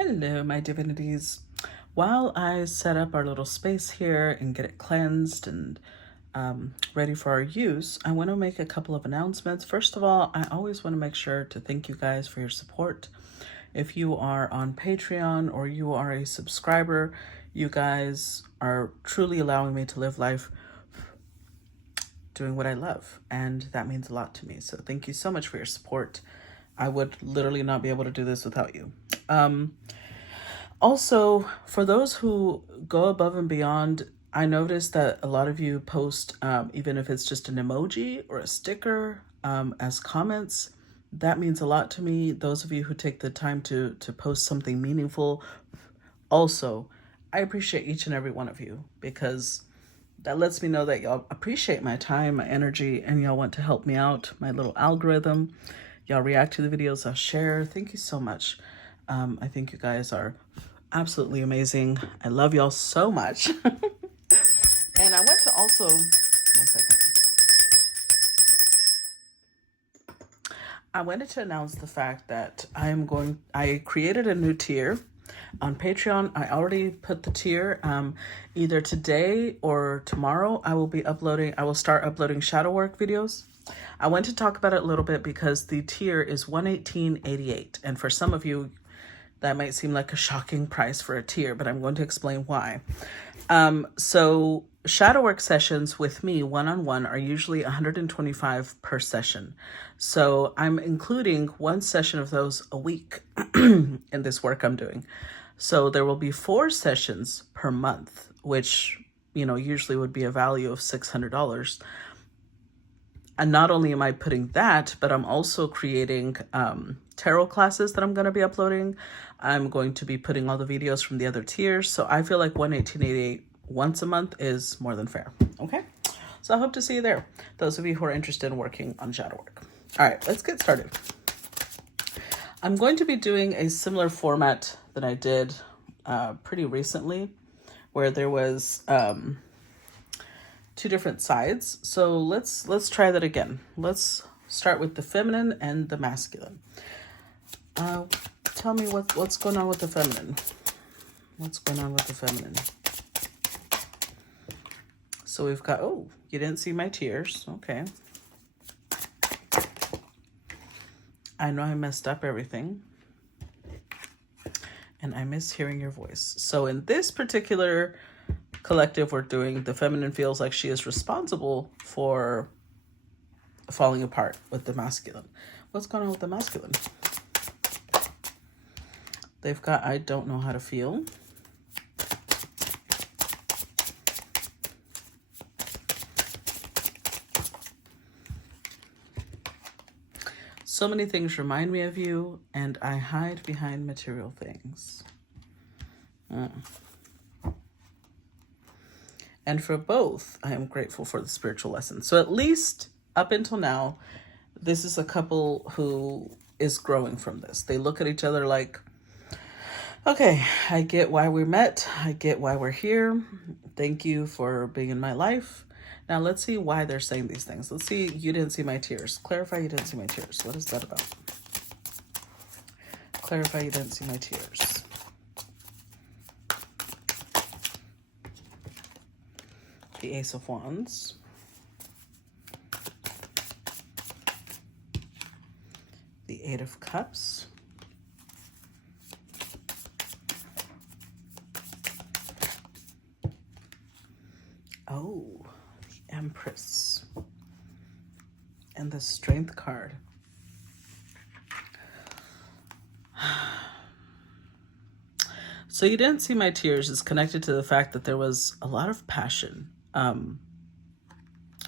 Hello, my divinities. While I set up our little space here and get it cleansed and ready for our use, I want to make a couple of announcements. First of all, I always want to make sure to thank you guys for your support. If you are on Patreon or you are a subscriber, you guys are truly allowing me to live life doing what I love, and that means a lot to me. So thank you so much for your support. I would literally not be able to do this without you. Also, for those who go above and beyond, I noticed that a lot of you post, even if it's just an emoji or a sticker, as comments. That means a lot to me. Those of you who take the time to post something meaningful. Also, I appreciate each and every one of you, because that lets me know that y'all appreciate my time, my energy, and y'all want to help me out, my little algorithm. Y'all react to the videos I share. Thank you so much. I think you guys are absolutely amazing. I love y'all so much. And I want to also, one second. I wanted to announce the fact that I created a new tier on Patreon. I already put the tier, either today or tomorrow. I will start uploading shadow work videos. I want to talk about it a little bit because the tier is $118.88. And for some of you, that might seem like a shocking price for a tier, but I'm going to explain why. So shadow work sessions with me one-on-one are usually $125 per session. So I'm including one session of those a week in this work I'm doing. So there will be 4 sessions per month, which, usually would be a value of $600. And not only am I putting that, but I'm also creating tarot classes that I'm going to be uploading. I'm going to be putting all the videos from the other tiers. So I feel like $118.88 once a month is more than fair. Okay. So I hope to see you there. Those of you who are interested in working on shadow work. All right, let's get started. I'm going to be doing a similar format that I did pretty recently, where there was 2 different sides. So let's try that again. Let's start with the feminine and the masculine. Tell me what's going on with the feminine. What's going on with the feminine? So we've got, oh, you didn't see my tears. Okay. I know I messed up everything. And I miss hearing your voice. So in this particular collective we're doing, the feminine feels like she is responsible for falling apart with the masculine. What's going on with the masculine? They've got, I don't know how to feel. So many things remind me of you, and I hide behind material things. And for both, I am grateful for the spiritual lesson. So at least up until now, this is a couple who is growing from this. They look at each other like, okay, I get why we met. I get why we're here. Thank you for being in my life. Now let's see why they're saying these things. Let's see, you didn't see my tears. Clarify you didn't see my tears. What is that about? Clarify you didn't see my tears. The Ace of Wands. The Eight of Cups. Oh, the Empress. And the Strength card. So you didn't see my tears is connected to the fact that there was a lot of passion.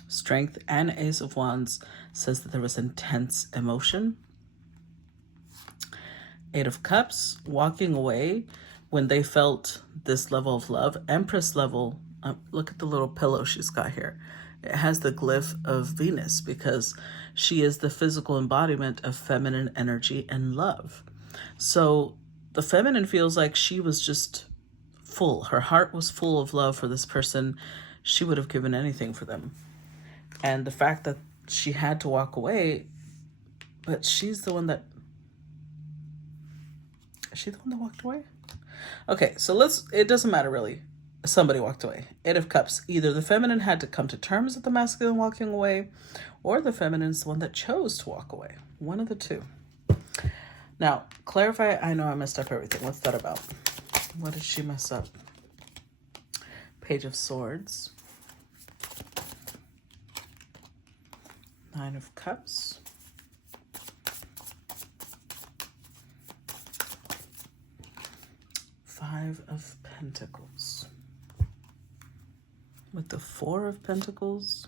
Strength and Ace of Wands says that there was intense emotion. Eight of Cups, walking away when they felt this level of love. Empress level, look at the little pillow she's got here. It has the glyph of Venus because she is the physical embodiment of feminine energy and love. So the feminine feels like she was just full. Her heart was full of love for this person. She would have given anything for them. And the fact that she had to walk away, but she's the one that Is she the one that walked away? Okay, so it doesn't matter really. Somebody walked away. Eight of Cups. Either the feminine had to come to terms with the masculine walking away, or the feminine is the one that chose to walk away. One of the two. Now, clarify. I know I messed up everything. What's that about? What did she mess up? Page of Swords. Nine of Cups. Five of Pentacles. With the Four of Pentacles.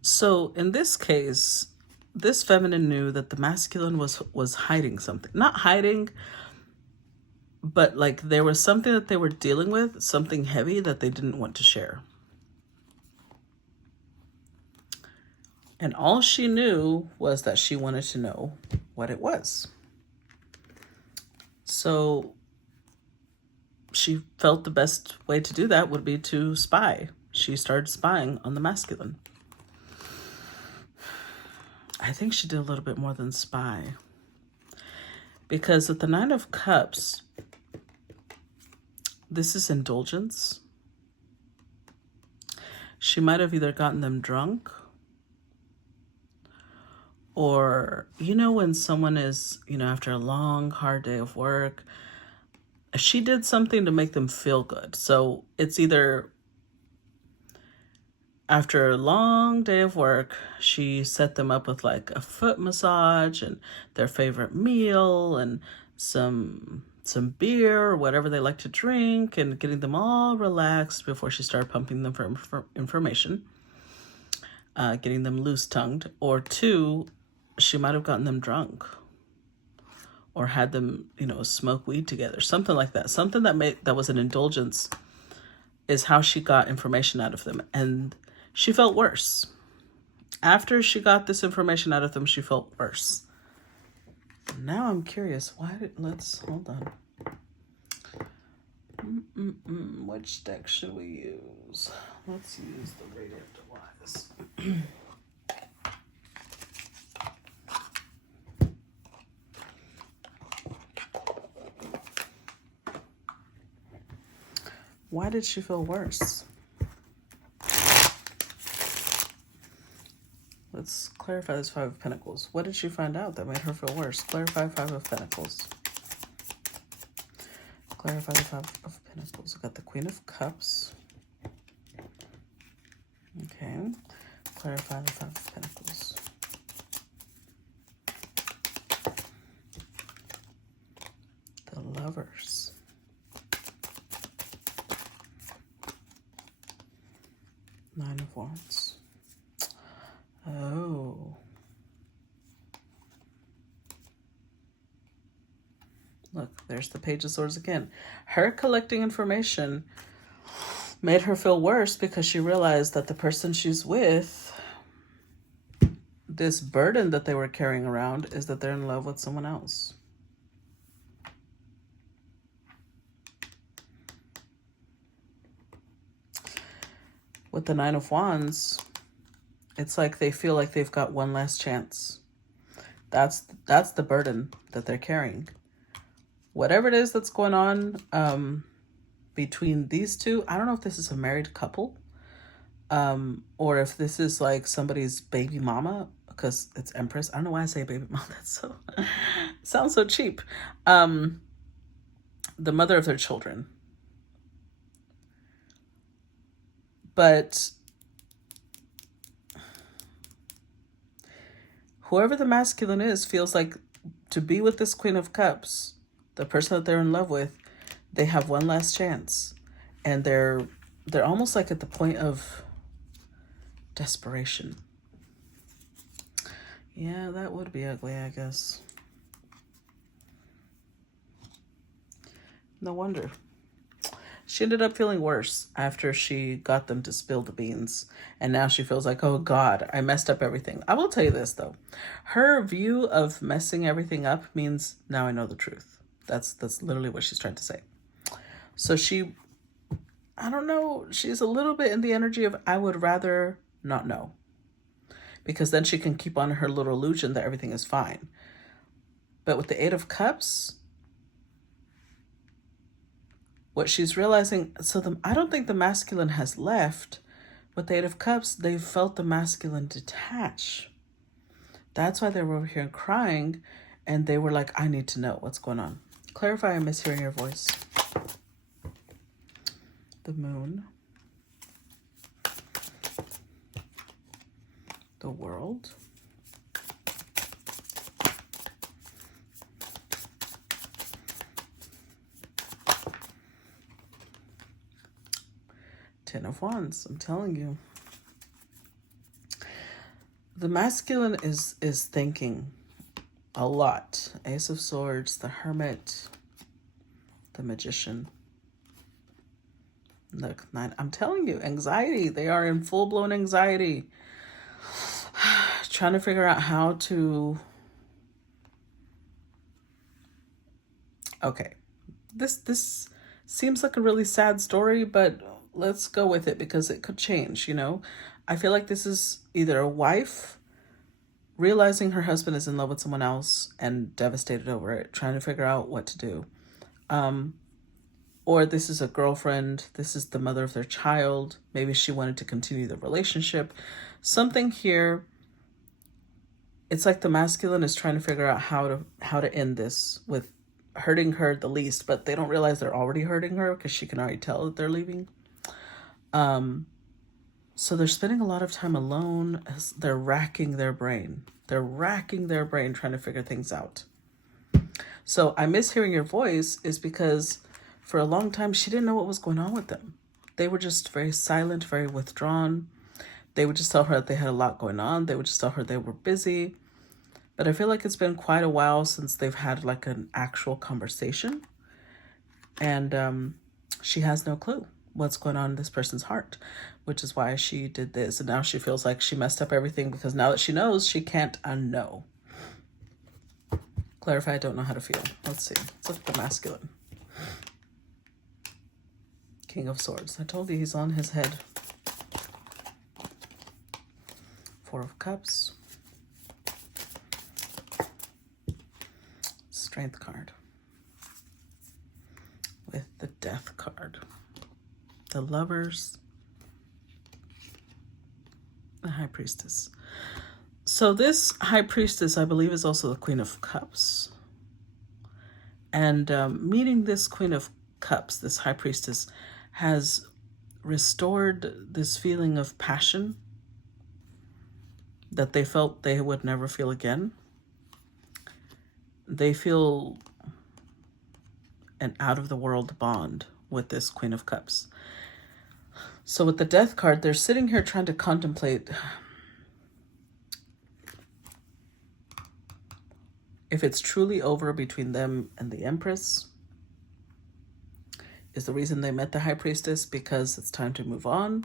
So in this case, this feminine knew that the masculine was hiding something. Not hiding, but like there was something that they were dealing with, something heavy that they didn't want to share. And all she knew was that she wanted to know what it was. So she felt the best way to do that would be to spy. She started spying on the masculine. I think she did a little bit more than spy. Because with the Nine of Cups, this is indulgence. She might have either gotten them drunk, or, you know, when someone is, you know, after a long, hard day of work, she did something to make them feel good. So it's either after a long day of work, she set them up with like a foot massage and their favorite meal and some beer or whatever they like to drink, and getting them all relaxed before she started pumping them for information, getting them loose-tongued. Or two, she might have gotten them drunk or had them, you know, smoke weed together, something like that. Something that was an indulgence is how she got information out of them. And she felt worse. After she got this information out of them, she felt worse. Now I'm curious. Let's hold on. Which deck should we use? Let's use the Radiant Wise. Why did she feel worse? Let's clarify this Five of Pentacles. What did she find out that made her feel worse? Clarify Five of Pentacles. Clarify the Five of Pentacles. We got the Queen of Cups. Okay. Clarify the Five of Pentacles. The Lovers. Nine of Wands. Oh. Look, there's the Page of Swords again. Her collecting information made her feel worse because she realized that the person she's with, this burden that they were carrying around is that they're in love with someone else. With the Nine of Wands, it's like they feel like they've got one last chance. That's the burden that they're carrying. Whatever it is that's going on between these two, I don't know if this is a married couple or if this is like somebody's baby mama, because it's Empress. I don't know why I say baby mama. That's so sounds so cheap. The mother of their children. But whoever the masculine is feels like to be with this Queen of Cups, the person that they're in love with, they have one last chance. And they're almost like at the point of desperation. Yeah, that would be ugly, I guess. No wonder. She ended up feeling worse after she got them to spill the beans. And now she feels like, oh God, I messed up everything. I will tell you this though. Her view of messing everything up means now I know the truth. That's literally what she's trying to say. So she, I don't know, she's a little bit in the energy of I would rather not know. Because then she can keep on her little illusion that everything is fine. But with the Eight of Cups, what she's realizing, I don't think the masculine has left. With the Eight of Cups, they've felt the masculine detach. That's why they were over here crying, and they were like, I need to know what's going on. Clarify, I'm mishearing your voice. The Moon. The World. Ten of Wands, I'm telling you. The masculine is thinking a lot. Ace of Swords, the Hermit, the Magician. Look, I'm telling you, anxiety. They are in full-blown anxiety. Trying to figure out how to... Okay. This seems like a really sad story, but let's go with it because it could change, you know? I feel like this is either a wife realizing her husband is in love with someone else and devastated over it, trying to figure out what to do. Or this is a girlfriend. This is the mother of their child. Maybe she wanted to continue the relationship. Something here, it's like the masculine is trying to figure out how to end this with hurting her the least, but they don't realize they're already hurting her because she can already tell that they're leaving. So they're spending a lot of time alone as they're racking their brain. They're racking their brain trying to figure things out. So I miss hearing your voice is because for a long time, she didn't know what was going on with them. They were just very silent, very withdrawn. They would just tell her that they had a lot going on. They would just tell her they were busy. But I feel like it's been quite a while since they've had like an actual conversation. And she has no clue what's going on in this person's heart, which is why she did this. And now she feels like she messed up everything because now that she knows, she can't unknow. Clarify, I don't know how to feel. Let's see. Let's look at the masculine. King of Swords. I told you he's on his head. Four of Cups. Strength card. With the Death card. The Lovers. The High Priestess. So this High Priestess, I believe, is also the Queen of Cups. And meeting this Queen of Cups, this High Priestess, has restored this feeling of passion that they felt they would never feel again. They feel an out-of-the-world bond with this Queen of Cups. So with the Death card, they're sitting here trying to contemplate if it's truly over between them and the Empress. Is the reason they met the High Priestess because it's time to move on?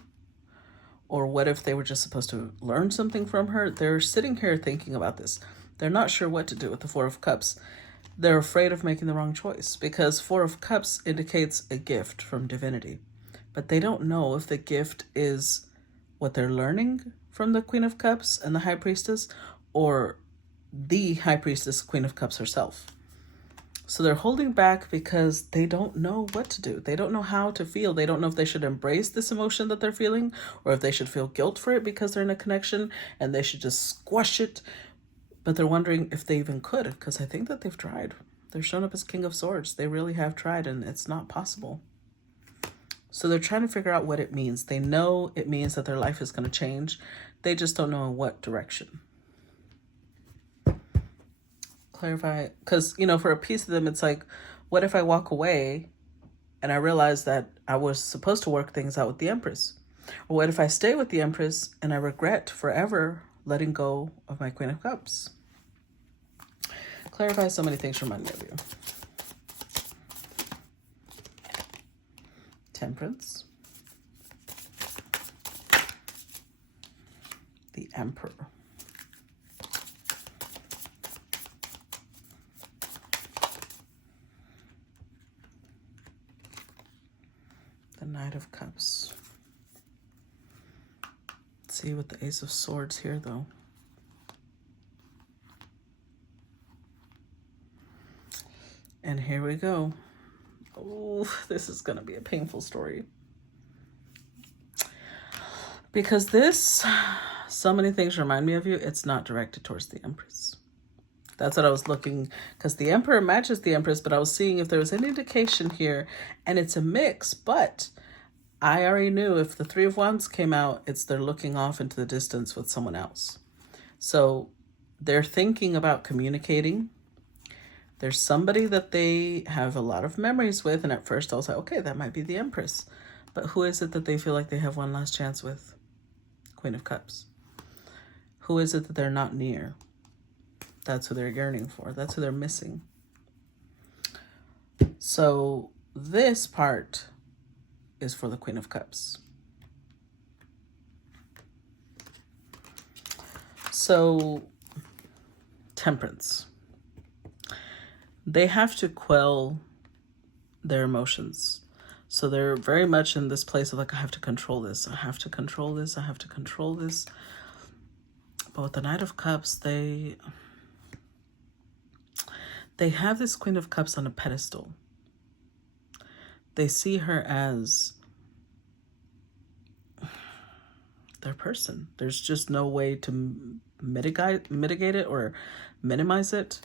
Or what if they were just supposed to learn something from her? They're sitting here thinking about this. They're not sure what to do with the Four of Cups. They're afraid of making the wrong choice because Four of Cups indicates a gift from divinity. But they don't know if the gift is what they're learning from the Queen of Cups and the High Priestess, or the High Priestess, Queen of Cups herself. So they're holding back because they don't know what to do. They don't know how to feel. They don't know if they should embrace this emotion that they're feeling or if they should feel guilt for it because they're in a connection and they should just squash it. But they're wondering if they even could, because I think that they've tried. They're shown up as King of Swords. They really have tried, and it's not possible. So they're trying to figure out what it means. They know it means that their life is going to change. They just don't know in what direction. Clarify, because, you know, for a piece of them, it's like, what if I walk away and I realize that I was supposed to work things out with the Empress? Or what if I stay with the Empress and I regret forever letting go of my Queen of Cups? Clarify, so many things remind me of you. Temperance. The Emperor. The Knight of Cups. Let's see with the Ace of Swords here, though. And here we go. Oh, this is going to be a painful story. Because this, so many things remind me of you. It's not directed towards the Empress. That's what I was looking, because the Emperor matches the Empress, but I was seeing if there was any indication here, and it's a mix, but I already knew if the Three of Wands came out, it's they're looking off into the distance with someone else. So they're thinking about communicating. There's somebody that they have a lot of memories with, and at first I was like, okay, that might be the Empress. But who is it that they feel like they have one last chance with? Queen of Cups. Who is it that they're not near? That's who they're yearning for. That's who they're missing. So this part is for the Queen of Cups. So Temperance. They have to quell their emotions. So they're very much in this place of like, I have to control this. I have to control this. I have to control this. But with the Knight of Cups, they have this Queen of Cups on a pedestal. They see her as their person. There's just no way to mitigate it or minimize it.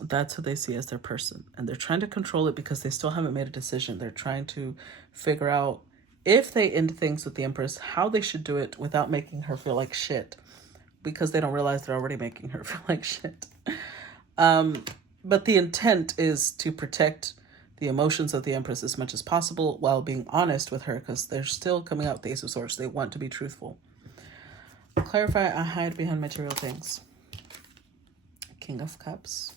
That's who they see as their person. And they're trying to control it because they still haven't made a decision. They're trying to figure out if they end things with the Empress, how they should do it without making her feel like shit. Because they don't realize they're already making her feel like shit. But the intent is to protect the emotions of the Empress as much as possible while being honest with her, because they're still coming out with the Ace of Swords. They want to be truthful. Clarify, I hide behind material things. King of Cups.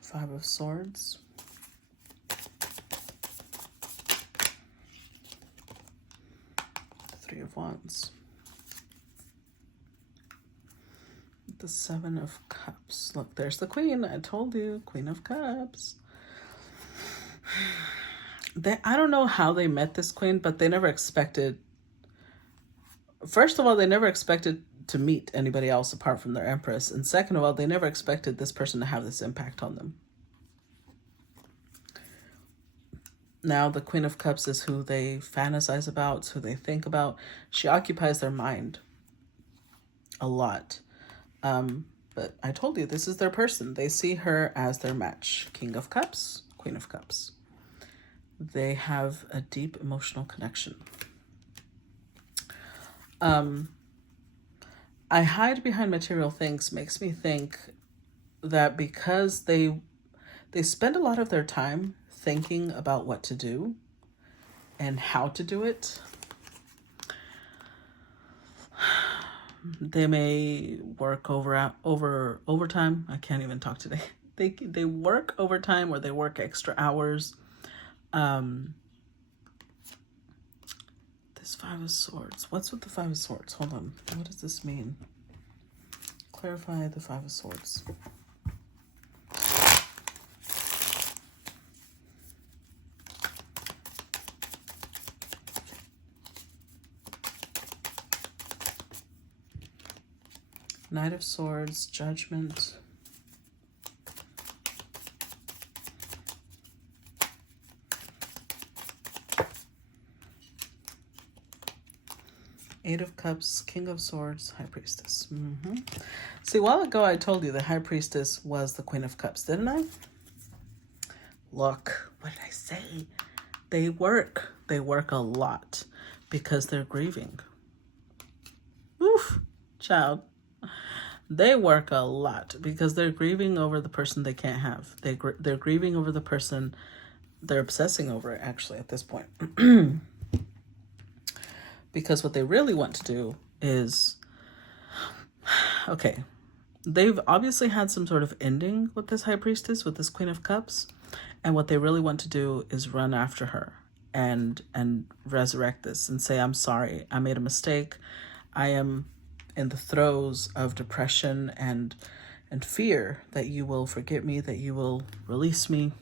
Five of Swords. Three of Wands. The Seven of Cups. Look, there's the Queen. I told you, Queen of Cups. I don't know how they met this Queen, but they never expected... First of all, they never expected to meet anybody else apart from their Empress. And second of all, they never expected this person to have this impact on them. Now, the Queen of Cups is who they fantasize about, who they think about. She occupies their mind a lot. But I told you, this is their person. They see her as their match. King of Cups, Queen of Cups. They have a deep emotional connection. I hide behind material things makes me think that because they spend a lot of their time thinking about what to do and how to do it, they may work overtime. I can't even talk today. They work overtime, or they work extra hours. This Five of Swords. What's with the Five of Swords? Hold on. What does this mean? Clarify the Five of Swords. Knight of Swords, Judgment. Eight of Cups, King of Swords, High Priestess. See, a while ago I told you the High Priestess was the Queen of Cups, didn't I? Look, what did I say? They work a lot because they're grieving. Oof, child. They work a lot because they're grieving over the person they can't have. They're grieving over the person they're obsessing over, actually, at this point. Because what they really want to do is, okay, they've obviously had some sort of ending with this High Priestess, with this Queen of Cups. And what they really want to do is run after her and resurrect this and say, I'm sorry, I made a mistake. I am in the throes of depression and fear that you will forget me, that you will release me.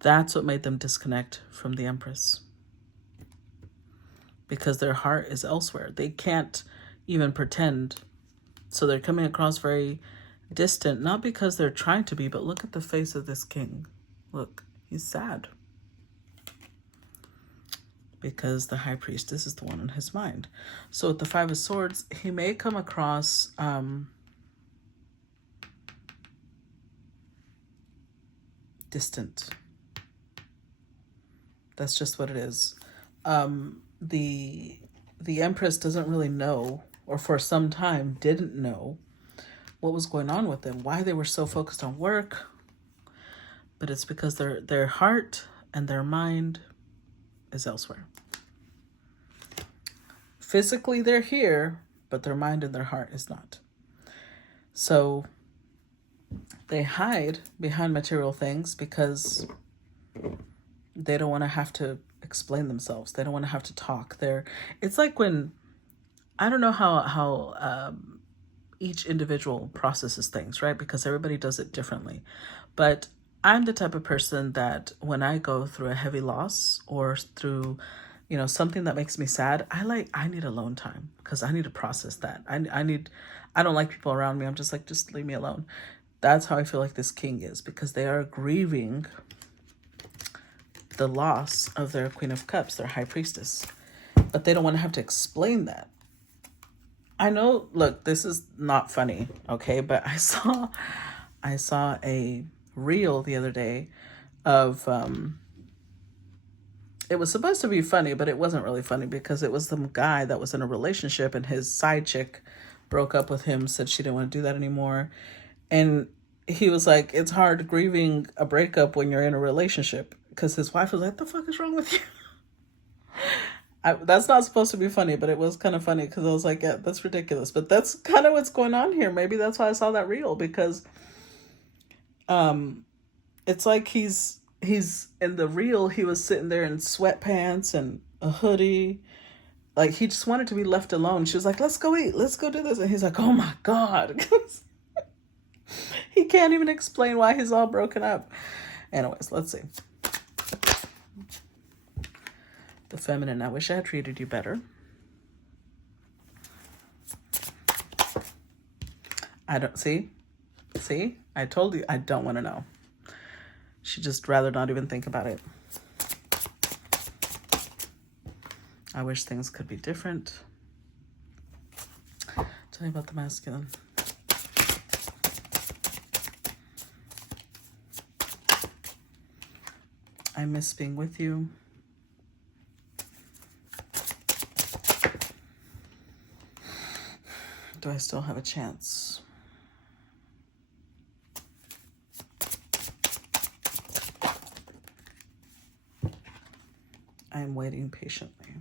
That's what made them disconnect from the Empress. Because their heart is elsewhere. They can't even pretend So they're coming across very distant, not because they're trying to be, but look at the face of this king. Look, he's sad. Because the high priestess is the one in his mind. So with the Five of Swords, he may come across distant. That's just what it is. The Empress doesn't really know, or for some time didn't know, what was going on with them, why they were so focused on work. But it's because their heart and their mind is elsewhere. Physically, they're here, but their mind and their heart is not. So they hide behind material things because they don't want to have to explain themselves. They don't want to have to talk. It's like when, I don't know how each individual processes things, right? Because everybody does it differently. But I'm the type of person that when I go through a heavy loss or through, something that makes me sad, I need alone time because I need to process that. I don't like people around me. I'm just like, just leave me alone. That's how I feel like this king is, because they are grieving the loss of their Queen of Cups, their High Priestess. But they don't want to have to explain that. I know, look, this is not funny, okay? But I saw a reel the other day of, it was supposed to be funny, but it wasn't really funny because it was some guy that was in a relationship and his side chick broke up with him, said she didn't want to do that anymore. And he was like, it's hard grieving a breakup when you're in a relationship, because his wife was like, the fuck is wrong with you? That's not supposed to be funny, but it was kind of funny because I was like, yeah, that's ridiculous. But that's kind of what's going on here. Maybe that's why I saw that reel, because it's like he's in the reel, he was sitting there in sweatpants and a hoodie. Like, he just wanted to be left alone. She was like, let's go eat, let's go do this. And he's like, oh my God. He can't even explain why he's all broken up. Anyways, let's see. The Feminine. I wish I had treated you better. I don't see. I told you I don't want to know. She'd just rather not even think about it. I wish things could be different. Tell me about the Masculine. I miss being with you. Do I still have a chance? I am waiting patiently.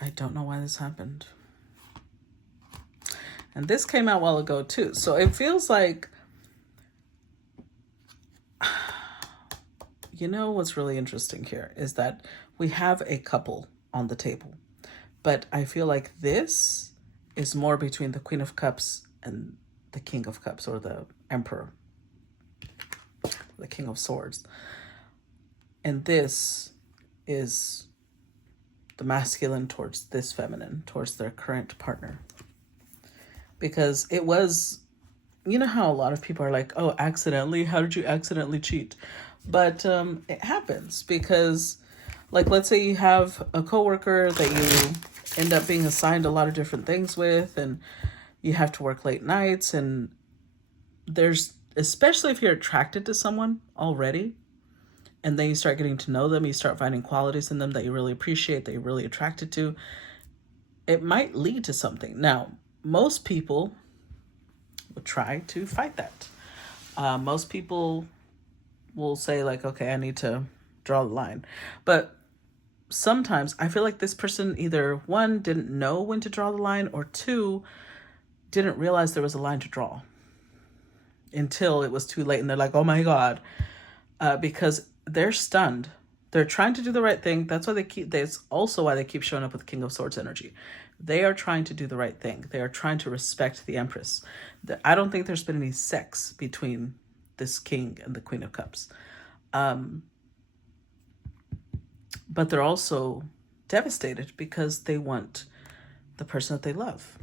I don't know why this happened. And this came out a while ago too. So it feels like, what's really interesting here is that we have a couple on the table. But I feel like this is more between the Queen of Cups and the King of Cups, or the Emperor, the King of Swords. And this is the masculine towards this feminine, towards their current partner. Because it was, how a lot of people are like, oh, accidentally, how did you accidentally cheat? But it happens because, like, let's say you have a coworker that you end up being assigned a lot of different things with, and you have to work late nights, and there's, especially if you're attracted to someone already, and then you start getting to know them, you start finding qualities in them that you really appreciate, that you're really attracted to, it might lead to something. Now, most people would try to fight that. Most people will say like, okay, I need to draw the line. But sometimes I feel like this person either, one, didn't know when to draw the line, or two, didn't realize there was a line to draw until it was too late. And they're like, oh my God, because they're stunned. They're trying to do the right thing. That's why that's also why they keep showing up with King of Swords energy. They are trying to do the right thing. They are trying to respect the Empress. I don't think there's been any sex between this King and the Queen of Cups. But they're also devastated because they want the person that they love.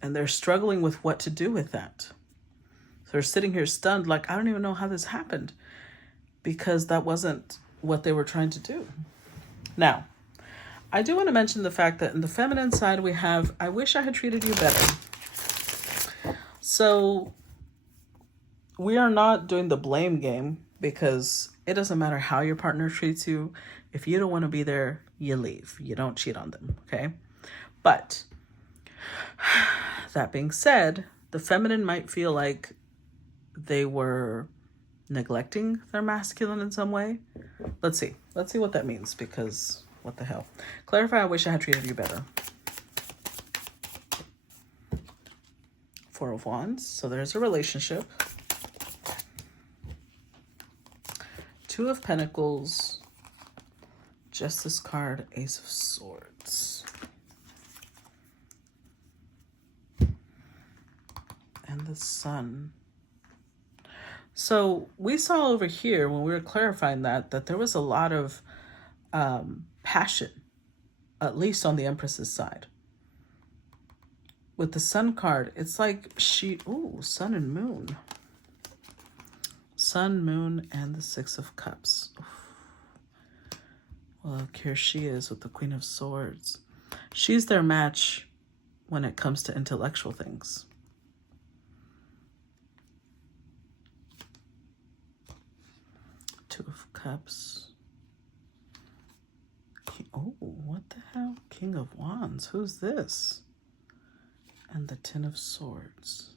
And they're struggling with what to do with that. So they're sitting here stunned, like, I don't even know how this happened, because that wasn't what they were trying to do. Now, I do want to mention the fact that in the feminine side, we have, I wish I had treated you better. So we are not doing the blame game, because it doesn't matter how your partner treats you. If you don't want to be there, you leave. You don't cheat on them, okay? But that being said, the feminine might feel like they were neglecting their masculine in some way. Let's see what that means, because what the hell? Clarify, I wish I had treated you better. Four of Wands, so there's a relationship. Two of Pentacles, Justice card, Ace of Swords. And the Sun. So we saw over here when we were clarifying that there was a lot of passion, at least on the Empress's side. With the Sun card, it's like Sun and Moon. Sun, Moon, and the Six of Cups. Well, here she is with the Queen of Swords. She's their match when it comes to intellectual things. Two of Cups. Oh, what the hell? King of Wands. Who's this? And the Ten of Swords.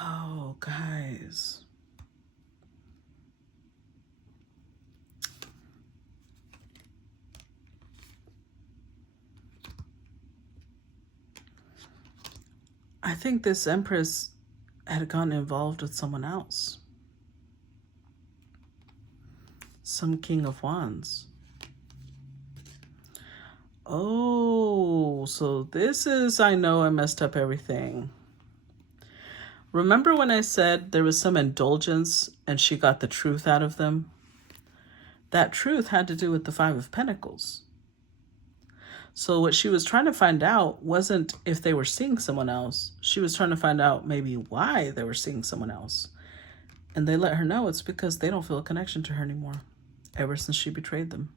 Oh, guys. I think this Empress had gotten involved with someone else. Some King of Wands. Oh, so this is, I know I messed up everything. Remember when I said there was some indulgence and she got the truth out of them? That truth had to do with the Five of Pentacles. So what she was trying to find out wasn't if they were seeing someone else. She was trying to find out maybe why they were seeing someone else. And they let her know it's because they don't feel a connection to her anymore, ever since she betrayed them.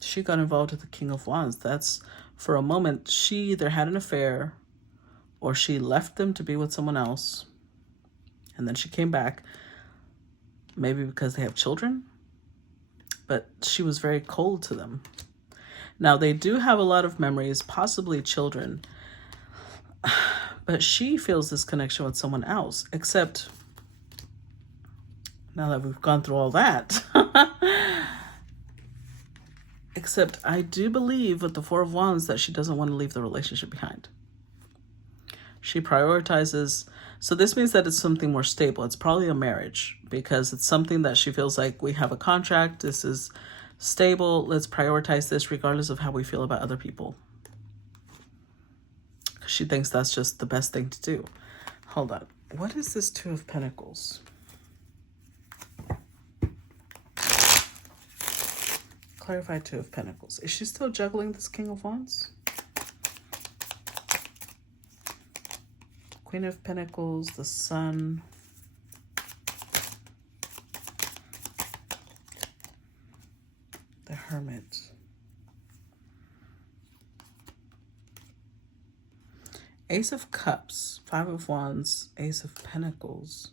She got involved with the King of Wands. That's, for a moment, she either had an affair or she left them to be with someone else. And then she came back, maybe because they have children. But she was very cold to them. Now, they do have a lot of memories, possibly children. But she feels this connection with someone else, except now that we've gone through all that. Except I do believe with the Four of Wands that she doesn't want to leave the relationship behind. She prioritizes. So this means that it's something more stable. It's probably a marriage, because it's something that she feels like we have a contract. This is stable. Let's prioritize this regardless of how we feel about other people. She thinks that's just the best thing to do. Hold on. What is this Two of Pentacles? Clarify Two of Pentacles. Is she still juggling this King of Wands? Queen of Pentacles, the Sun. The Hermit. Ace of Cups, Five of Wands, Ace of Pentacles,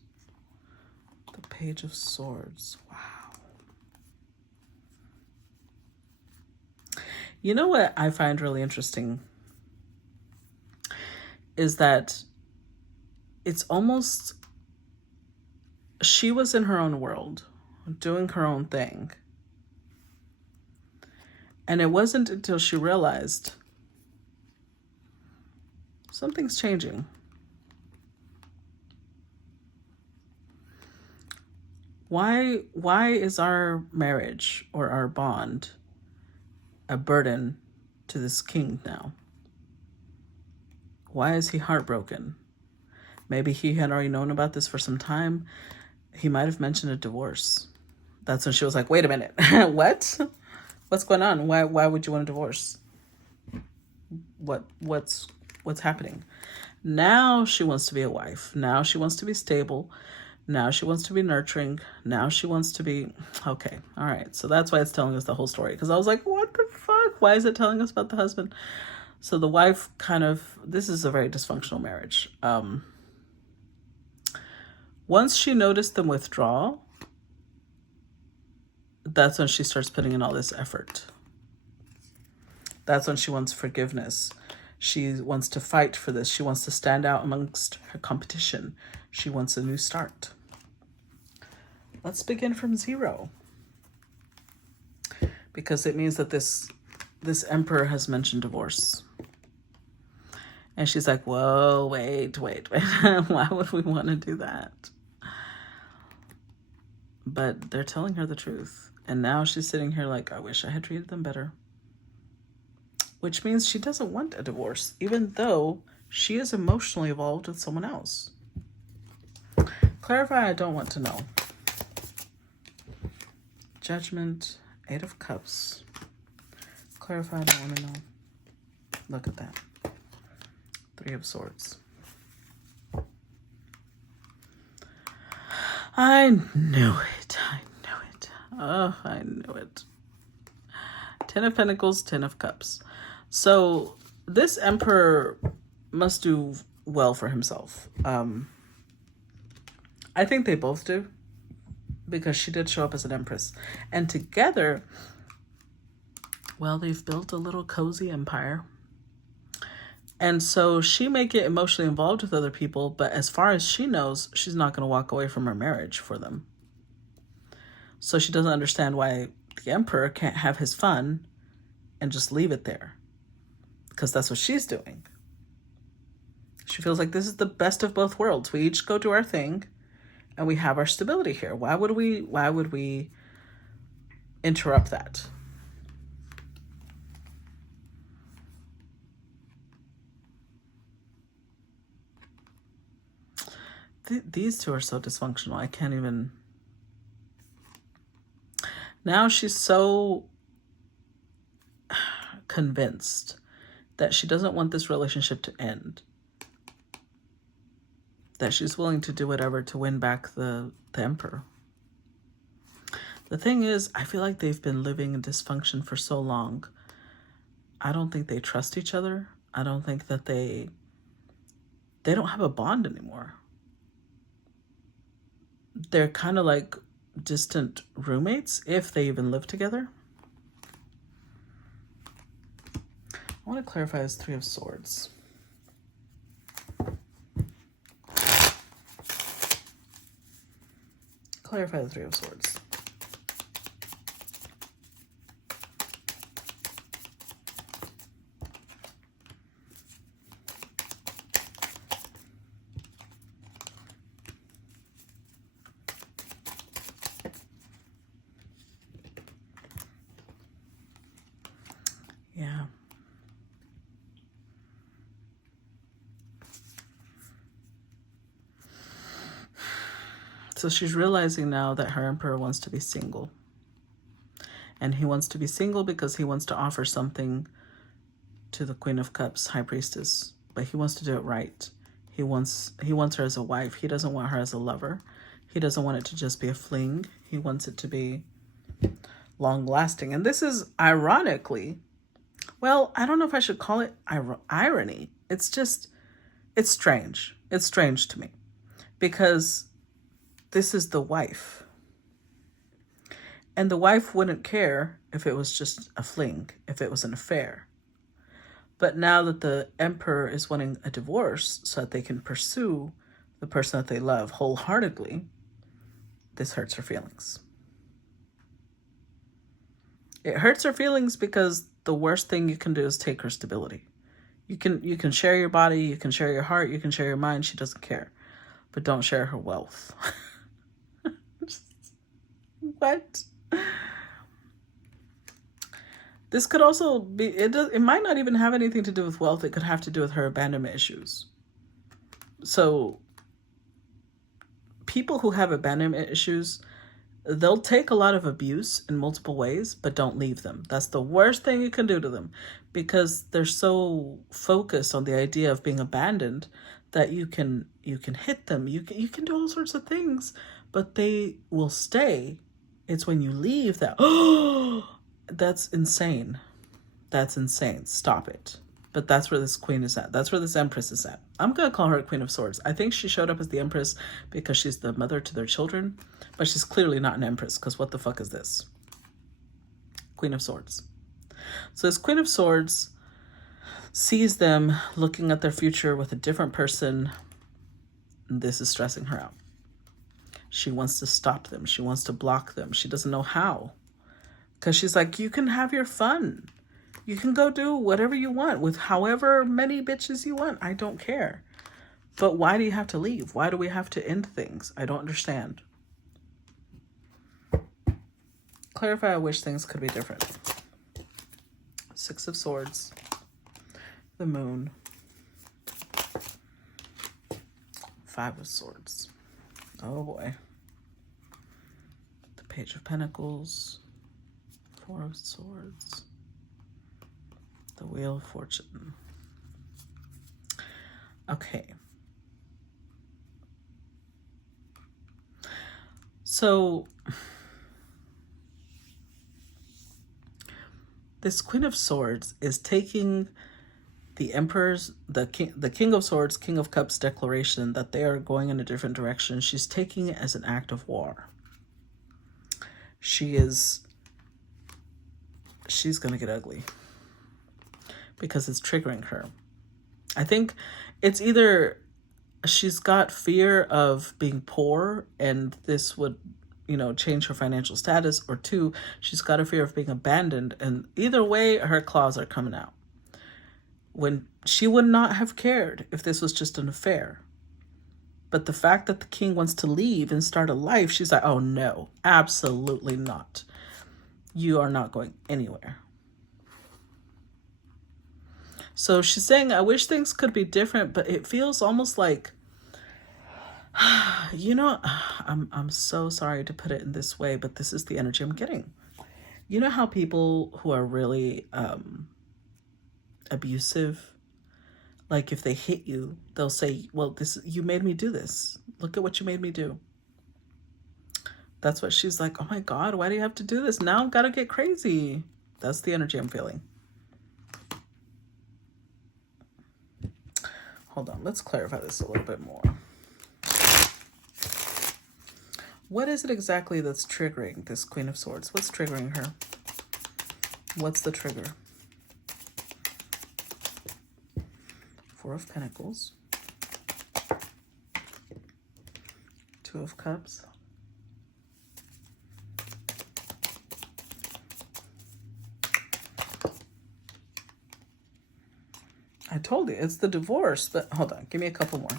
the Page of Swords. Wow. You know what I find really interesting is that it's almost, she was in her own world, doing her own thing. And it wasn't until she realized something's changing. Why is our marriage or our bond a burden to this king now? Why is he heartbroken? Maybe he had already known about this for some time. He might have mentioned a divorce. That's when she was like, wait a minute. What? What's going on? Why would you want a divorce? What's happening? Now she wants to be a wife. Now she wants to be stable. Now she wants to be nurturing. Now she wants to be... Okay, all right. So that's why it's telling us the whole story. Because I was like, what the fuck? Why is it telling us about the husband? So the wife kind of... This is a very dysfunctional marriage. Once she noticed the withdrawal, that's when she starts putting in all this effort. That's when she wants forgiveness. She wants to fight for this. She wants to stand out amongst her competition. She wants a new start. Let's begin from 0. Because it means that this emperor has mentioned divorce. And she's like, whoa, wait. Why would we want to do that? But they're telling her the truth. And now she's sitting here like, I wish I had treated them better. Which means she doesn't want a divorce, even though she is emotionally involved with someone else. Clarify, I don't want to know. Judgment, 8 of Cups. Clarify, I don't want to know. Look at that. 3 of Swords. I knew it. Oh, I knew it. 10 of Pentacles, 10 of Cups. So this emperor must do well for himself. I think they both do, because she did show up as an empress. And together, well, they've built a little cozy empire. And so she may get emotionally involved with other people, but as far as she knows, she's not going to walk away from her marriage for them. So she doesn't understand why the emperor can't have his fun and just leave it there, because that's what she's doing. She feels like this is the best of both worlds. We each go do our thing and we have our stability here. Why would we interrupt that? These two are so dysfunctional. I can't even... Now she's so convinced that she doesn't want this relationship to end, that she's willing to do whatever to win back the emperor. The thing is, I feel like they've been living in dysfunction for so long. I don't think they trust each other. I don't think that they don't have a bond anymore. They're kind of like distant roommates, if they even live together. I want to clarify this 3 of Swords. Clarify the 3 of Swords. Yeah. So she's realizing now that her emperor wants to be single. And he wants to be single because he wants to offer something to the Queen of Cups, High Priestess. But he wants to do it right. He wants her as a wife. He doesn't want her as a lover. He doesn't want it to just be a fling. He wants it to be long-lasting. And this is ironically... Well, I don't know if I should call it irony. It's strange. It's strange to me, because this is the wife. And the wife wouldn't care if it was just a fling, if it was an affair. But now that the emperor is wanting a divorce so that they can pursue the person that they love wholeheartedly, this hurts her feelings. It hurts her feelings because the worst thing you can do is take her stability. You can share your body, you can share your heart, you can share your mind. She doesn't care. But don't share her wealth. What? This could also be, it might not even have anything to do with wealth. It could have to do with her abandonment issues. So people who have abandonment issues, they'll take a lot of abuse in multiple ways, but don't leave them. That's the worst thing you can do to them, because they're so focused on the idea of being abandoned that you can hit them. You can do all sorts of things, but they will stay. It's when you leave that, oh, that's insane. That's insane. Stop it. But that's where this queen is at. That's where this empress is at. I'm going to call her a Queen of Swords. I think she showed up as the empress because she's the mother to their children, but she's clearly not an empress, because what the fuck is this? Queen of Swords. So this Queen of Swords sees them looking at their future with a different person. And this is stressing her out. She wants to stop them. She wants to block them. She doesn't know how. Because she's like, you can have your fun. You can go do whatever you want with however many bitches you want. I don't care. But why do you have to leave? Why do we have to end things? I don't understand. Clarify, I wish things could be different. Six of Swords. The Moon. Five of Swords. Oh boy. The Page of Pentacles. Four of Swords. The Wheel of Fortune. Okay. So this Queen of Swords is taking the Emperor's, the King of Swords, King of Cups declaration that they are going in a different direction. She's taking it as an act of war. She's going to get ugly, because it's triggering her. I think it's either she's got fear of being poor and this would, change her financial status, or two, she's got a fear of being abandoned, and either way, her claws are coming out. When she would not have cared if this was just an affair. But the fact that the king wants to leave and start a life, she's like, oh no, absolutely not. You are not going anywhere. So she's saying, I wish things could be different, but it feels almost like, I'm so sorry to put it in this way, but this is the energy I'm getting. You know how people who are really abusive, like if they hit you, they'll say, well, you made me do this. Look at what you made me do. That's what she's like, oh my God, why do you have to do this? Now I've got to get crazy. That's the energy I'm feeling. Hold on, let's clarify this a little bit more. What is it exactly that's triggering this Queen of Swords? What's triggering her? What's the trigger? Four of Pentacles. Two of Cups. I told you, it's the divorce. But hold on, give me a couple more.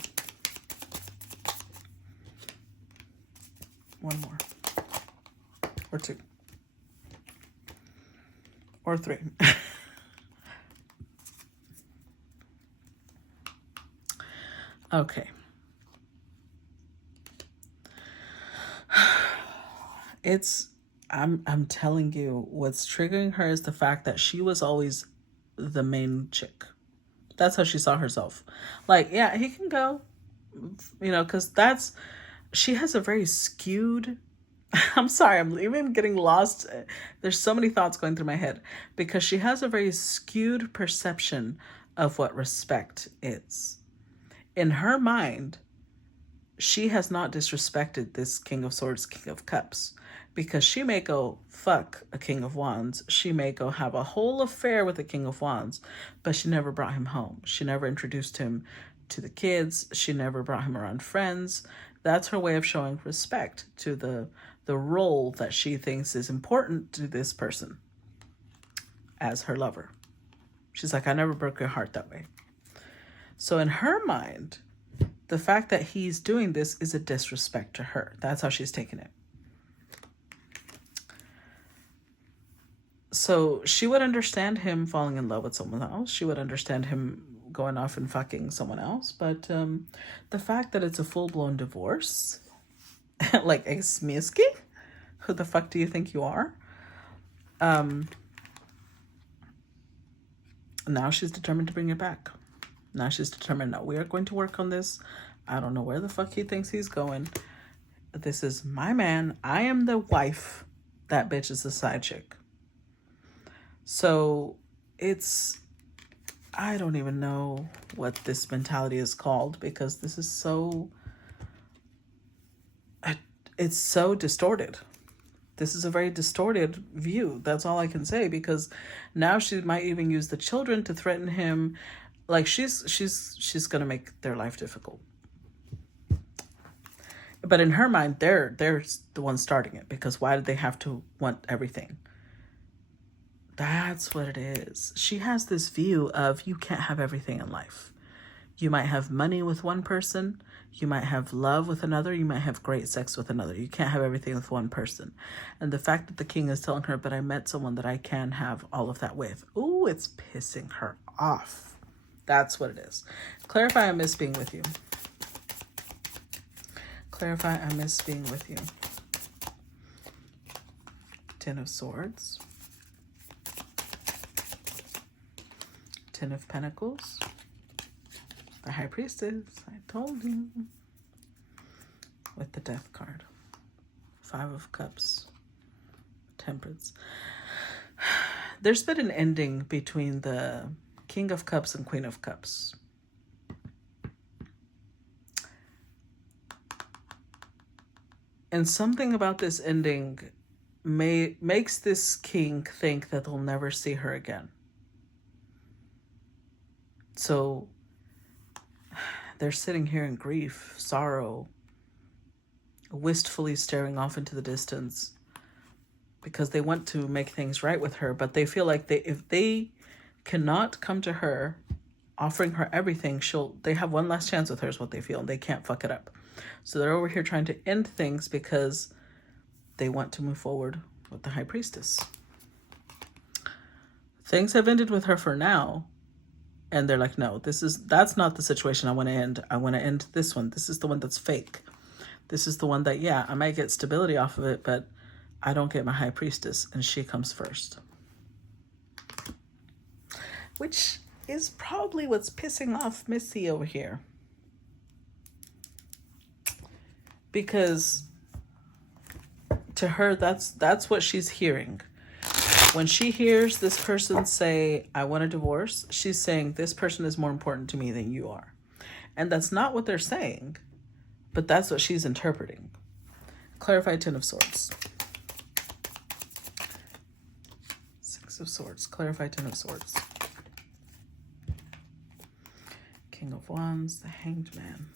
One more. Or two. Or three. Okay. I'm telling you, what's triggering her is the fact that she was always the main chick. That's how she saw herself. Like, yeah, he can go, because she has a very skewed, I'm sorry, I'm even getting lost. There's so many thoughts going through my head, because she has a very skewed perception of what respect is. In her mind, she has not disrespected this King of Swords, King of Cups, because she may go fuck a King of Wands. She may go have a whole affair with a King of Wands, but she never brought him home. She never introduced him to the kids. She never brought him around friends. That's her way of showing respect to the role that she thinks is important to this person as her lover. She's like, I never broke your heart that way. So in her mind, the fact that he's doing this is a disrespect to her. That's how she's taking it. So she would understand him falling in love with someone else. She would understand him going off and fucking someone else. But the fact that it's a full-blown divorce, like a smisky, Who the fuck do you think you are? Now she's determined to bring it back. Now she's determined, no, we are going to work on this. I don't know where the fuck he thinks he's going. This is my man. I am the wife. That bitch is the side chick. So it's, I don't even know what this mentality is called, because this is so, it's so distorted. This is a very distorted view. That's all I can say, because now she might even use the children to threaten him. Like she's gonna make their life difficult. But in her mind, they're the ones starting it, because why did they have to want everything? That's what it is. She has this view of you can't have everything in life. You might have money with one person, you might have love with another, you might have great sex with another. You can't have everything with one person. And the fact that the king is telling her, but I met someone that I can have all of that with. Ooh, it's pissing her off. That's what it is. Clarify, I miss being with you. Clarify, I miss being with you. Ten of Swords. Ten of Pentacles. The High Priestess. I told you. With the Death card. Five of Cups. Temperance. There's been an ending between the King of Cups and Queen of Cups. And something about this ending makes this king think that they'll never see her again. So they're sitting here in grief, sorrow, wistfully staring off into the distance, because they want to make things right with her, but they feel like if they cannot come to her offering her everything, they have one last chance with her, is what they feel, and they can't fuck it up. So they're over here trying to end things because they want to move forward with the High Priestess. Things have ended with her for now, and they're like, no, that's not the situation I want to end. I want to end this one. This is the one that's fake. This is the one that, yeah, I might get stability off of it, but I don't get my High Priestess, and she comes first. Which is probably what's pissing off Missy over here. Because to her, that's what she's hearing. When she hears this person say, I want a divorce, she's saying, this person is more important to me than you are. And that's not what they're saying, but that's what she's interpreting. Clarify, Ten of Swords. Six of Swords. Clarify, Ten of Swords. King of Wands, the Hanged Man.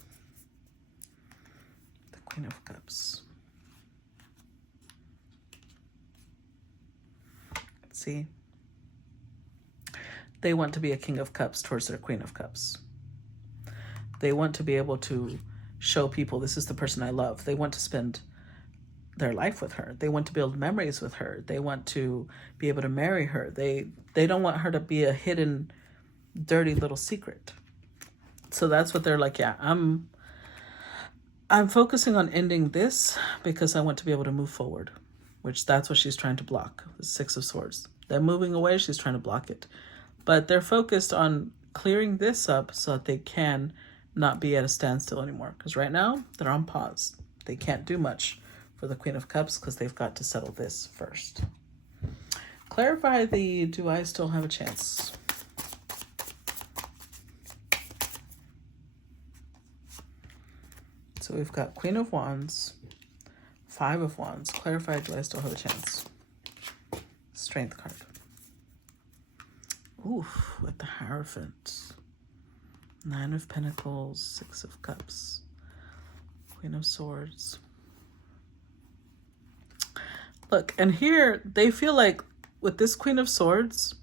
The Queen of Cups. See, they want to be a King of Cups towards their Queen of Cups. They want to be able to show people, this is the person I love. They want to spend their life with her. They want to build memories with her. They want to be able to marry her. They don't want her to be a hidden, dirty little secret. So that's what they're like, yeah, I'm focusing on ending this because I want to be able to move forward, which that's what she's trying to block, the Six of Swords. They're moving away, she's trying to block it. But they're focused on clearing this up so that they can not be at a standstill anymore. Because right now, they're on pause. They can't do much for the Queen of Cups because they've got to settle this first. Clarify the, do I still have a chance? So we've got Queen of Wands, Five of Wands. Clarify, do I still have a chance? Strength card. Oof, with the Hierophant. Nine of Pentacles, Six of Cups, Queen of Swords. Look, and here they feel like with this Queen of Swords,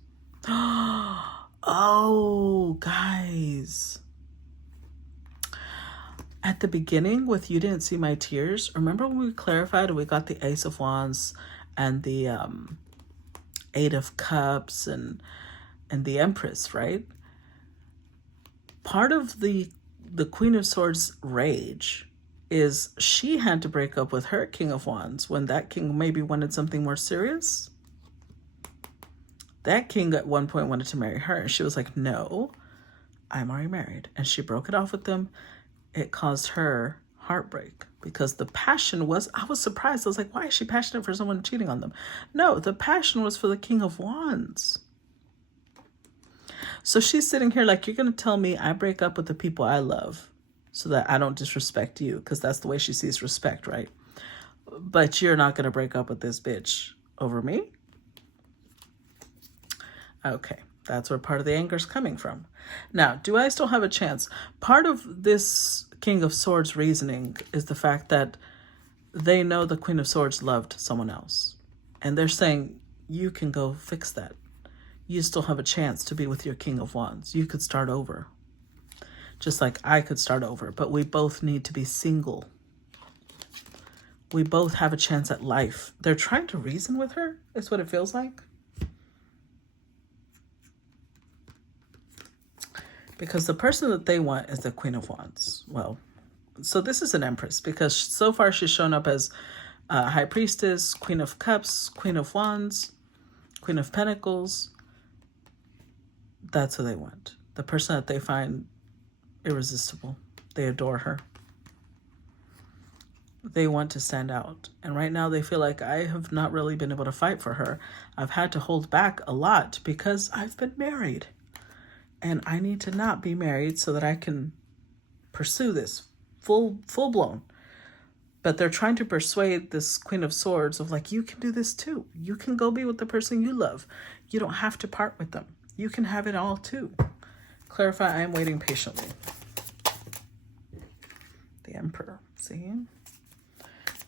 oh, guys. At the beginning with You Didn't See My Tears, remember when we clarified and we got the Ace of Wands and the Eight of Cups and the Empress, right? Part of the Queen of Swords rage is she had to break up with her King of Wands when that king maybe wanted something more serious. That king at one point wanted to marry her, and she was like, no, I'm already married. And she broke it off with them. It caused her heartbreak because the passion was, I was surprised. I was like, why is she passionate for someone cheating on them? No, the passion was for the King of Wands. So she's sitting here like, you're going to tell me I break up with the people I love so that I don't disrespect you, because that's the way she sees respect, right? But you're not going to break up with this bitch over me? Okay, that's where part of the anger is coming from. Now, do I still have a chance? Part of this King of Swords reasoning is the fact that they know the Queen of Swords loved someone else. And they're saying, you can go fix that. You still have a chance to be with your King of Wands. You could start over. Just like I could start over, but we both need to be single. We both have a chance at life. They're trying to reason with her, is what it feels like. Because the person that they want is the Queen of Wands. Well, so this is an Empress, because so far she's shown up as High Priestess, Queen of Cups, Queen of Wands, Queen of Pentacles. That's who they want. The person that they find irresistible. They adore her. They want to stand out. And right now they feel like I have not really been able to fight for her. I've had to hold back a lot because I've been married. And I need to not be married so that I can pursue this full blown. But they're trying to persuade this Queen of Swords of like, you can do this too. You can go be with the person you love. You don't have to part with them. You can have it all too. Clarify, I am waiting patiently. The Emperor, see?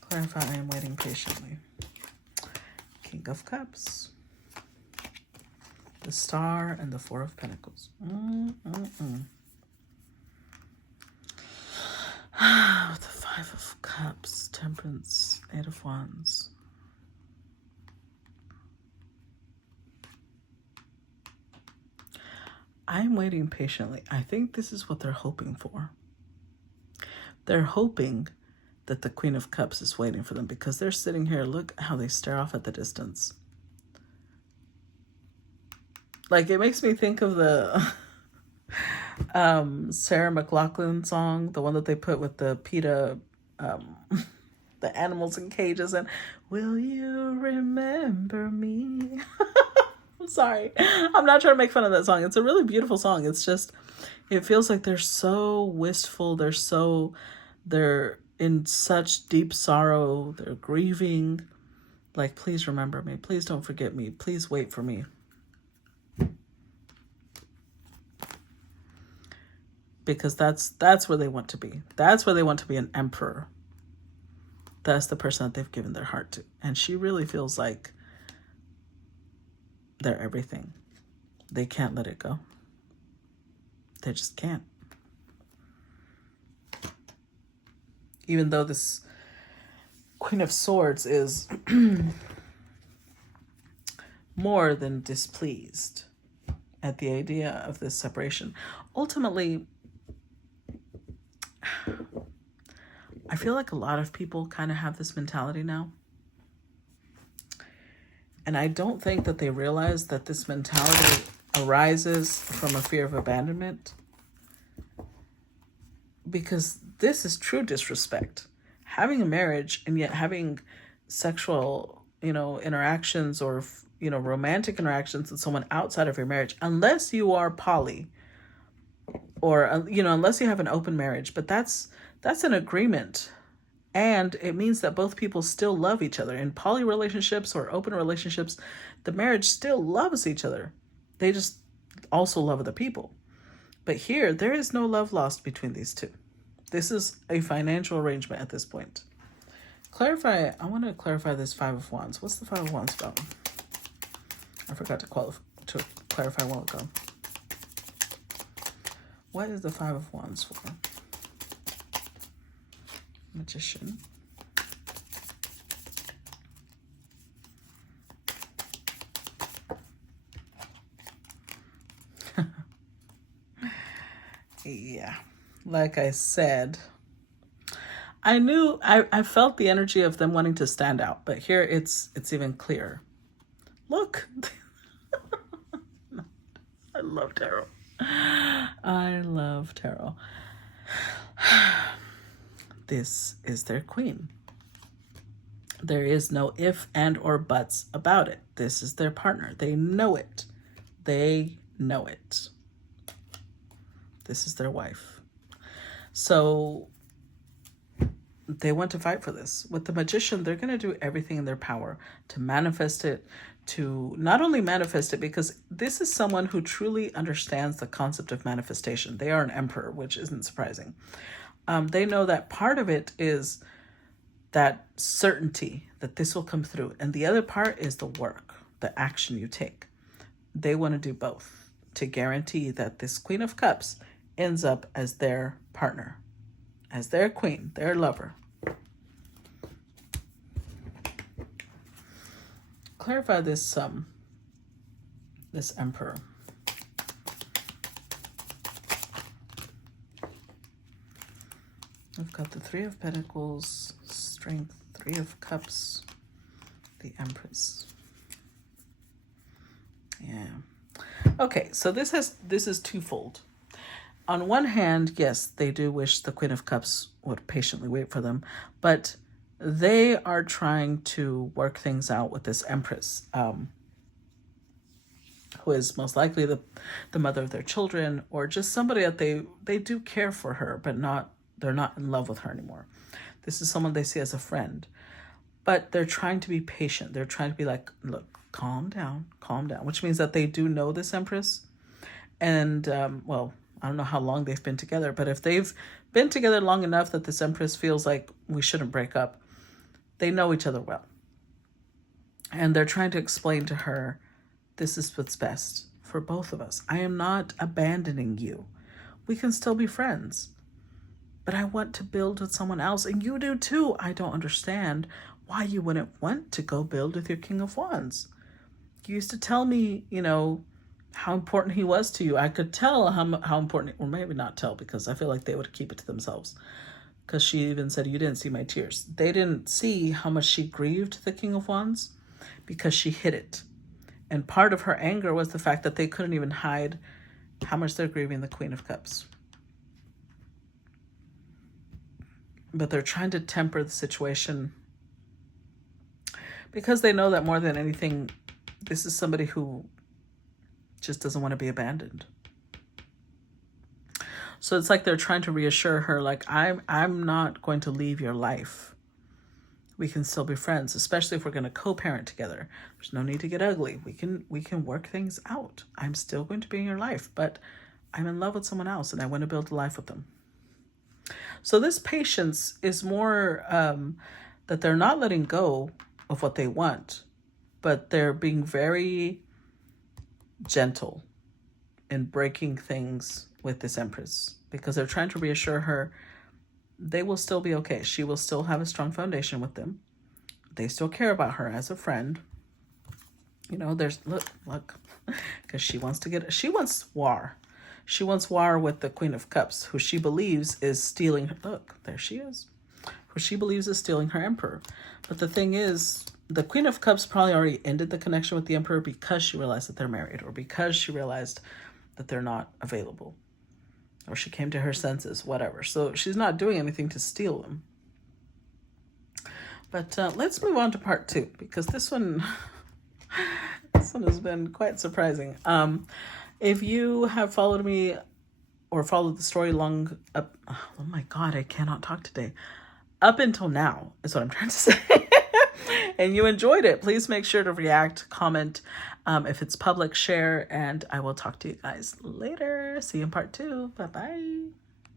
Clarify, I am waiting patiently. King of Cups. The Star and the Four of Pentacles. The Five of Cups, Temperance, Eight of Wands. I'm waiting patiently. I think this is what they're hoping for. They're hoping that the Queen of Cups is waiting for them, because they're sitting here. Look how they stare off at the distance. Like, it makes me think of the Sarah McLachlan song, the one that they put with the PETA, the animals in cages, and will you remember me? I'm sorry. I'm not trying to make fun of that song. It's a really beautiful song. It's just, it feels like they're so wistful. They're in such deep sorrow. They're grieving. Like, please remember me. Please don't forget me. Please wait for me. Because that's where they want to be. That's where they want to be, an emperor. That's the person that they've given their heart to. And she really feels like they're everything. They can't let it go. They just can't. Even though this Queen of Swords is more than displeased at the idea of this separation. Ultimately, I feel like a lot of people kind of have this mentality now. And I don't think that they realize that this mentality arises from a fear of abandonment. Because this is true disrespect. Having a marriage and yet having sexual, interactions or, romantic interactions with someone outside of your marriage, unless you are poly or, unless you have an open marriage, but that's an agreement. And it means that both people still love each other. In poly relationships or open relationships, the marriage still loves each other. They just also love other people. But here, there is no love lost between these two. This is a financial arrangement at this point. Clarify, I want to clarify this Five of Wands. What's the Five of Wands about? I forgot to clarify a while ago. What is the Five of Wands for? Magician. Yeah, like I said, I felt the energy of them wanting to stand out, but here it's even clearer. Look. I love tarot. I love tarot. This is their queen. There is no if and or buts about it. This is their partner. They know it. They know it. This is their wife. So they want to fight for this. With the Magician, they're going to do everything in their power to manifest it, to not only manifest it, because this is someone who truly understands the concept of manifestation. They are an emperor, which isn't surprising. They know that part of it is that certainty that this will come through. And the other part is the work, the action you take. They want to do both to guarantee that this Queen of Cups ends up as their partner, as their queen, their lover. Clarify this this emperor. We've got the Three of Pentacles, Strength, Three of Cups, the Empress. Yeah. Okay, so this is twofold. On one hand, yes, they do wish the Queen of Cups would patiently wait for them, but they are trying to work things out with this Empress, who is most likely the mother of their children, or just somebody that they do care for her, but they're not in love with her anymore. This is someone they see as a friend, but they're trying to be patient. They're trying to be like, look, calm down, which means that they do know this Empress. And, well, I don't know how long they've been together, but if they've been together long enough that this Empress feels like we shouldn't break up, they know each other well. And they're trying to explain to her, this is what's best for both of us. I am not abandoning you. We can still be friends. But I want to build with someone else, and you do too. I don't understand why you wouldn't want to go build with your King of Wands. You used to tell me, how important he was to you. I could tell how important, or maybe not tell, because I feel like they would keep it to themselves. Because she even said, you didn't see my tears. They didn't see how much she grieved the King of Wands because she hid it. And part of her anger was the fact that they couldn't even hide how much they're grieving the Queen of Cups. But they're trying to temper the situation because they know that more than anything, this is somebody who just doesn't want to be abandoned. So it's like they're trying to reassure her, like, I'm not going to leave your life. We can still be friends, especially if we're going to co-parent together. There's no need to get ugly. We can work things out. I'm still going to be in your life, but I'm in love with someone else and I want to build a life with them. So this patience is more that they're not letting go of what they want, but they're being very gentle in breaking things with this Empress because they're trying to reassure her they will still be okay. She will still have a strong foundation with them. They still care about her as a friend. There's, look, because she wants war. She wants war with the Queen of Cups, who she believes is stealing her. Look, there she is. Who she believes is stealing her Emperor. But the thing is, the Queen of Cups probably already ended the connection with the Emperor because she realized that they're married, or because she realized that they're not available, or she came to her senses, whatever. So she's not doing anything to steal them. But let's move on to part 2, because this one has been quite surprising. If you have followed me or followed the story long up, oh my God, I cannot talk today. Up until now is what I'm trying to say. And you enjoyed it, please make sure to react, comment. If it's public, share, and I will talk to you guys later. See you in part 2. Bye-bye.